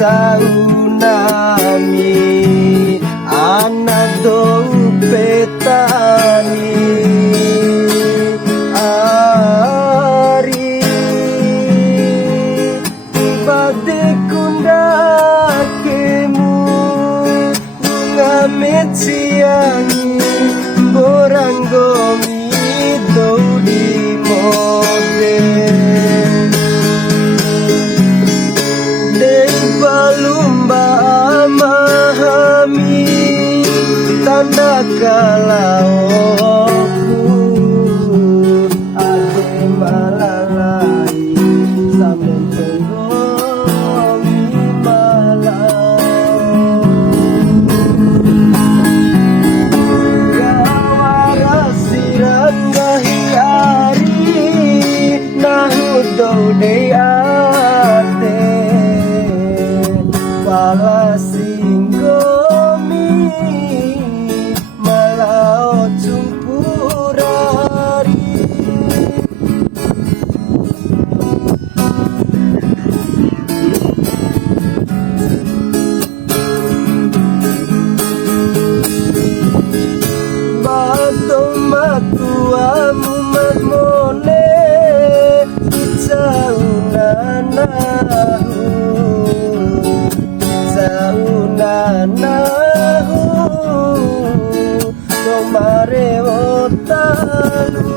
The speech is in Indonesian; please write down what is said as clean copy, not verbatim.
caunami anak do petani ari bade kundakemu ngamit siangi boranggomi do di mode balumba memahami tanda kalauku ade malalai sampai tengomi malam kawarasiran ngahiari nahudau dey ate pala singgomi malau cumpurari bato matuamu mamone icaunanahu nahu tomare otalu